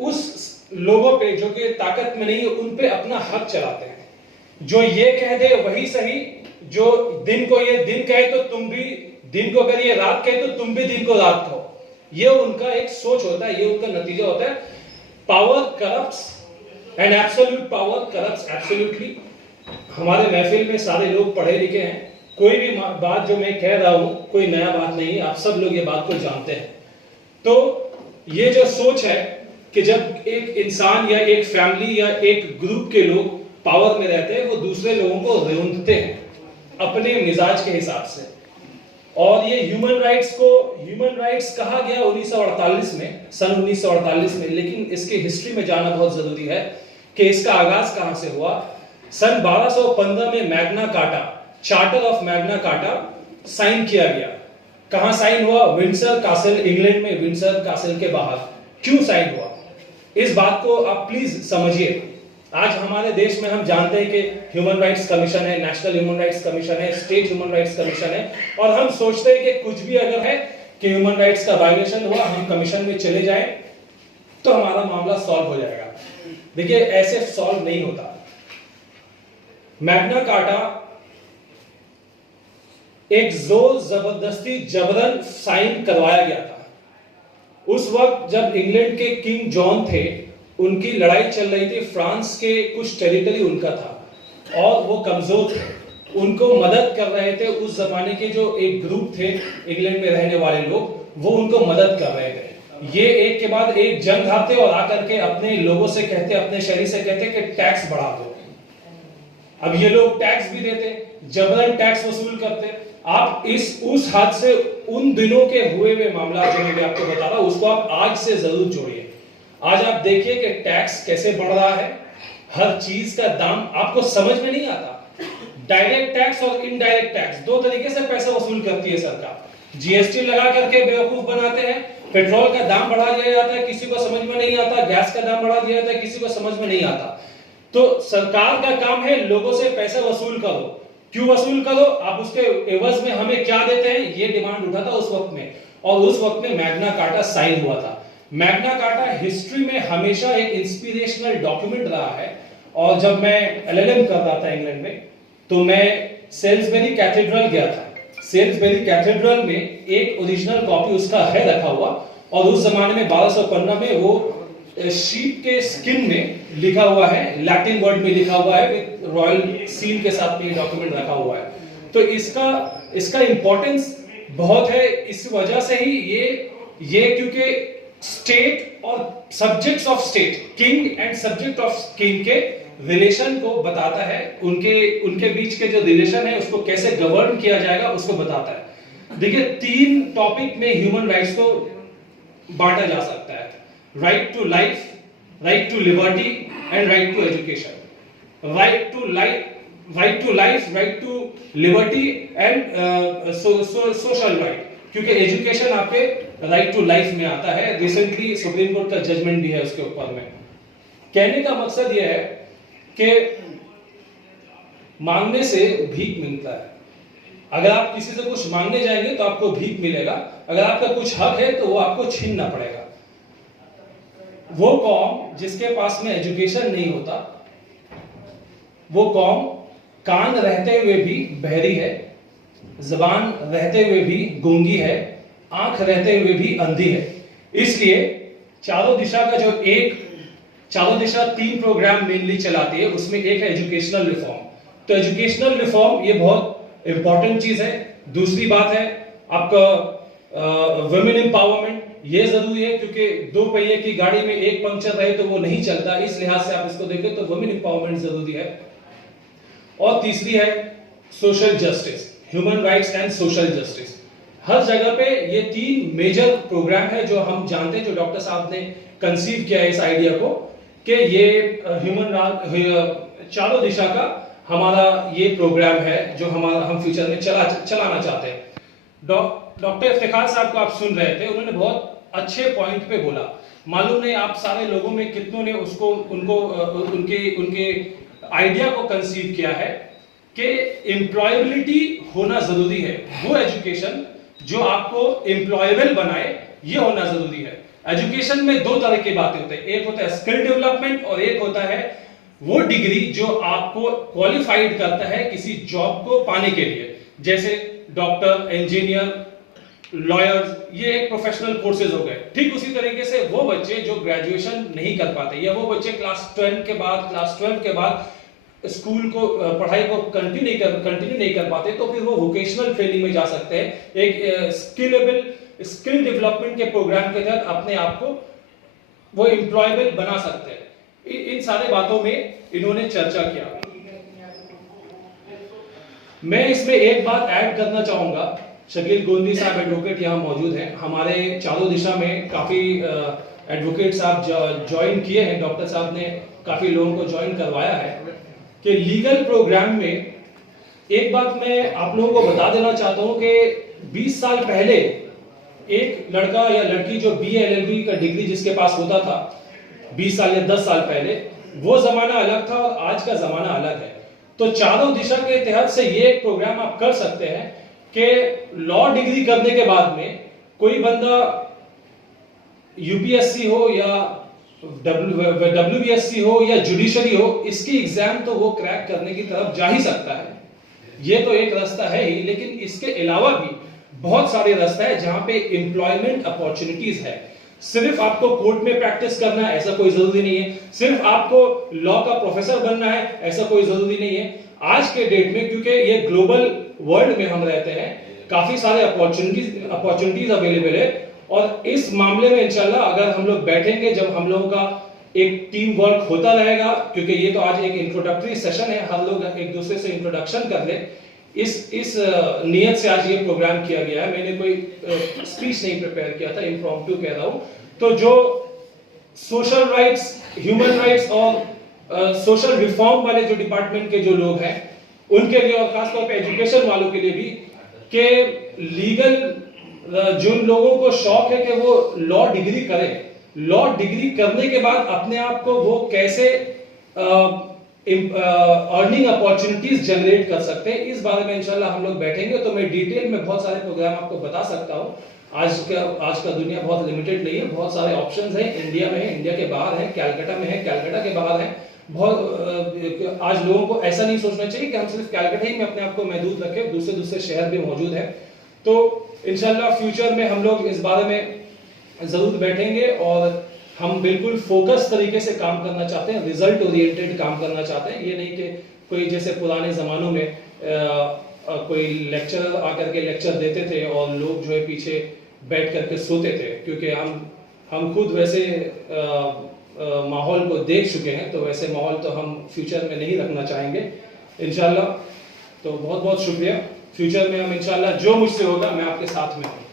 उस लोगों पे जो कि ताकत में नहीं है उन पे अपना हक चलाते हैं। जो ये कह दे वही सही, जो दिन को ये दिन कहे तो तुम भी दिन को, अगर ये रात कहे तो तुम भी दिन को रात कहो। ये उनका एक सोच होता है, ये उनका नतीजा होता है। Power corrupts and absolute power corrupts absolutely. हमारे महफिल में सारे लोग पढ़े लिखे हैं, कोई भी बात जो मैं कह रहा हूं कोई नया बात नहीं है, आप सब लोग ये बात को जानते हैं। तो ये जो सोच है कि जब एक इंसान या एक फैमिली या एक ग्रुप के लोग पावर में रहते हैं, वो दूसरे लोगों को रेंदते हैं अपने मिजाज के हिसाब से। और ये ह्यूमन राइट्स कहा गया 1948 में, सन 1948 में, लेकिन इसके हिस्ट्री में जाना बहुत जरूरी है कि इसका आगाज कहां से हुआ। सन 1215 में Magna Carta, charter of Magna Carta sign किया गया। कहां साइन हुआ? विंडसर कासल, इंग्लैंड में विंडसर कासल के बाहर। क्यों साइन हुआ, इस बात को आप प्लीज समझिए। आज हमारे देश में हम जानते हैं कि ह्यूमन राइट्स कमीशन है, नेशनल ह्यूमन राइट्स कमीशन है, स्टेट ह्यूमन राइट्स कमीशन है, और हम सोचते हैं कि कुछ भी अगर है कि ह्यूमन राइट्स का वायलेशन हुआ, हम कमीशन में चले जाएं तो हमारा मामला सॉल्व हो जाएगा। देखिए, ऐसे सॉल्व नहीं होता। मैग्ना कार्टा एक जोर जबरदस्ती जबरन साइन करवाया गया था। उस वक्त जब इंग्लैंड के किंग जॉन थे, उनकी लड़ाई चल रही थी, फ्रांस के कुछ टेरिटरी उनका था और वो कमजोर थे, उनको मदद कर रहे थे। उस जमाने के जो एक ग्रुप थे इंग्लैंड में रहने वाले लोग, वो उनको मदद कर रहे थे। ये एक के बाद एक जंग हारते और आकर के अपने लोगों से कहते, अपने शहरी से कहते कि टैक्स बढ़ा दो। अब ये लोग टैक्स भी देते, जबरन टैक्स वसूल करते। आप उस हद से उन दिनों के हुए हुए मामला जो मैं आपको बता रहा हूं, उसको आप आज से जरूर जोड़िए। आज आप देखिए कि टैक्स कैसे बढ़ रहा है, हर चीज का दाम आपको समझ में नहीं आता। डायरेक्ट टैक्स और इनडायरेक्ट टैक्स, दो तरीके से पैसा वसूल करती है सरकार। जीएसटी लगा करके बेवकूफ बनाते हैं, पेट्रोल का दाम बढ़ा दिया जाता है, किसी को समझ में नहीं आता, गैस का दाम बढ़ा दिया जाता है, किसी को समझ में नहीं आता। तो सरकार का काम है लोगों से पैसा वसूल करो। क्यों वसूल करो? आप उसके एवज में हमें क्या देते हैं, ये डिमांड उठा था उस वक्त में, और उस वक्त में मैग्ना कार्टा साइन हुआ था। मैग्ना कार्टा हिस्ट्री में हमेशा एक इंस्पिरेशनल डॉक्यूमेंट रहा है। और जब मैं एलएलएम कर रहा था इंग्लैंड में, तो मैं सेल्सबरी कैथेड्रल गया था। सेल्सबरी कैथेड्रल में एक ओरिजिनल कॉपी उसका है रखा हुआ, और उस जमाने में 1215 में वो शीप के स्किन में लिखा हुआ है, लैटिन वर्ड में लिखा हुआ है, विद रॉयल सील के साथ में डॉक्यूमेंट रखा हुआ है। तो इसका इंपॉर्टेंस बहुत है। इस वजह से ही ये क्योंकि स्टेट और subjects of state, king and subject of king के रिलेशन को बताता है, उनके बीच के जो रिलेशन है उसको कैसे गवर्न किया जाएगा उसको बताता है। देखिए, 3 टॉपिक में ह्यूमन राइट्स को बांटा जा सकता है: right to life, right to liberty and right to education. Right to life, right to liberty and social right, क्योंकि एजुकेशन आपके राइट टू लाइफ में आता है। रिसेंटली सुप्रीम कोर्ट का जजमेंट भी है उसके ऊपर में। कहने का मकसद यह है कि मांगने से भीख मिलता है। अगर आप किसी से कुछ मांगने जाएंगे तो आपको भीख मिलेगा, अगर आपका कुछ हक है तो वो आपको छीनना पड़ेगा। वो कौम जिसके पास में एजुकेशन नहीं होता, वो कौम कान रहते हुए भी बहरी है, जबान रहते हुए भी गूंगी है, आंख रहते हुए भी अंधी है। इसलिए चारों दिशा 3 प्रोग्राम मेनली चलाती है, उसमें एक है एजुकेशनल रिफॉर्म। तो एजुकेशनल रिफॉर्म ये बहुत इंपॉर्टेंट चीज है। दूसरी बात है आपका वुमेन एम्पावरमेंट, ये जरूरी है, क्योंकि 2 पहिए की गाड़ी में एक पंक्चर रहे तो वो नहीं चलता। इस लिहाज से आप इसको देखें तो वुमेन एम्पावरमेंट जरूरी है। और तीसरी है social justice, human rights and social justice. हर जगह पे ये 3 मेजर प्रोग्राम है जो हम जानते हैं, जो डॉक्टर साहब ने कंसीव किया है इस आइडिया को, कि ये चारों दिशा का हमारा ये प्रोग्राम है जो हम फ्यूचर में चलाना चाहते हैं। डॉक्टर इफ्तिखार साहब को आप सुन रहे थे, उन्होंने बहुत अच्छे पॉइंट पे बोला। मालूम नहीं आप सारे लोगों में कितनों ने उनके आइडिया को कंसीव किया है कि एम्प्लॉयबिलिटी होना जरूरी है। वो एजुकेशन जो आपको एम्प्लॉयबल बनाए, ये होना जरूरी है। एजुकेशन में दो तरह की बातें होती है, एक होता है स्किल डेवलपमेंट और एक होता है वो डिग्री जो आपको क्वालिफाइड करता है किसी जॉब को पाने के लिए, जैसे डॉक्टर, इंजीनियर, लॉयर्स, ये एक प्रोफेशनल कोर्सेज हो गए। ठीक उसी तरीके से वो बच्चे जो ग्रेजुएशन नहीं कर पाते या वो बच्चे क्लास 12 के बाद स्कूल को पढ़ाई को कंटिन्यू नहीं कर पाते, तो फिर वो वोकेशनल ट्रेनिंग में जा सकते हैं। एक स्किल डेवलपमेंट के प्रोग्राम के तहत अपने आप को वो एम्प्लॉयबल बना सकते हैं। इन सारे बातों में इन्होंने चर्चा किया। मैं इसमें एक बात ऐड करना चाहूंगा, शकील गोंदी साहब एडवोकेट यहाँ मौजूद हैं, हमारे चारों दिशा में काफी एडवोकेट साहब ज्वाइन किए हैं, डॉक्टर साहब ने काफी लोगों को ज्वाइन करवाया है कि लीगल प्रोग्राम में एक बात मैं आप लोगों को बता देना चाहता हूं कि 20 साल पहले एक लड़का या लड़की जो BA LLB का डिग्री जिसके पास होता था 20 साल या 10 साल पहले, वो जमाना अलग था और आज का जमाना अलग है। तो चारों दिशा के तहत से ये एक प्रोग्राम आप कर सकते हैं कि लॉ डिग्री करने के बाद में कोई बंदा UPSC हो या WBSC हो या जुडिशरी हो, इसकी एग्जाम तो वो क्रैक करने की तरफ जा ही सकता है, ये तो एक रास्ता है ही, लेकिन इसके अलावा भी बहुत सारे रास्ते हैं जहां पे एम्प्लॉयमेंट अपॉर्चुनिटीज है। सिर्फ आपको कोर्ट में प्रैक्टिस करना है ऐसा कोई जरूरी नहीं है, सिर्फ आपको लॉ का प्रोफेसर बनना है ऐसा कोई जरूरी नहीं है। आज के डेट में क्योंकि ये ग्लोबल वर्ल्ड में हम रहते हैं, काफी सारे अपॉर्चुनिटीज अवेलेबल है, और इस मामले में इंशाल्लाह अगर हम लोग बैठेंगे, जब हम लोगों का एक टीम वर्क होता रहेगा, क्योंकि ये तो आज एक इंट्रोडक्टरी सेशन है, हर लोग एक दूसरे से इंट्रोडक्शन कर ले, इस नियत से आज ये प्रोग्राम किया गया है। मैंने कोई स्पीच नहीं प्रिपेयर किया था, इम्प्रॉम्प्टू कह रहा हूं। तो जो सोशल राइट्स, ह्यूमन राइट्स और सोशल रिफॉर्म वाले जो डिपार्टमेंट के जो लोग हैं उनके लिए, और खासतौर पे एजुकेशन वालों के लिए भी, कि लीगल जिन लोगों को शौक है कि वो लॉ डिग्री करें, लॉ डिग्री करने के बाद अपने आप को वो कैसे अर्निंग अपॉर्चुनिटीज जनरेट कर सकते हैं, इस बारे में इंशाल्लाह हम लोग बैठेंगे। तो मैं डिटेल में बहुत सारे प्रोग्राम आपको बता सकता हूं। आज का दुनिया बहुत लिमिटेड नहीं है, बहुत सारे ऑप्शंस हैं, इंडिया में है, इंडिया के बाहर है, कलकत्ता में है, कलकत्ता के बाहर है। बहुत आज लोगों को ऐसा नहीं सोचना चाहिए कि हम सिर्फ कलकत्ता ही में अपने आप को महदूद रखें, दूसरे शहर भी मौजूद है। तो इंशाल्लाह फ्यूचर में हम लोग इस बारे में जरूर बैठेंगे और हम बिल्कुल फोकस तरीके से काम करना चाहते हैं, रिजल्ट ओरिएंटेड काम करना चाहते हैं। ये नहीं कि कोई जैसे पुराने जमानों में कोई लेक्चरर आकर के लेक्चर देते थे और लोग जो है पीछे बैठ करके सोते थे, क्योंकि हम खुद वैसे माहौल को देख चुके हैं, तो वैसे माहौल तो हम फ्यूचर में नहीं रखना चाहेंगे इंशाल्लाह। तो बहुत बहुत शुक्रिया। फ्यूचर में हम इंशाल्लाह जो मुझसे होगा मैं आपके साथ में हूँ।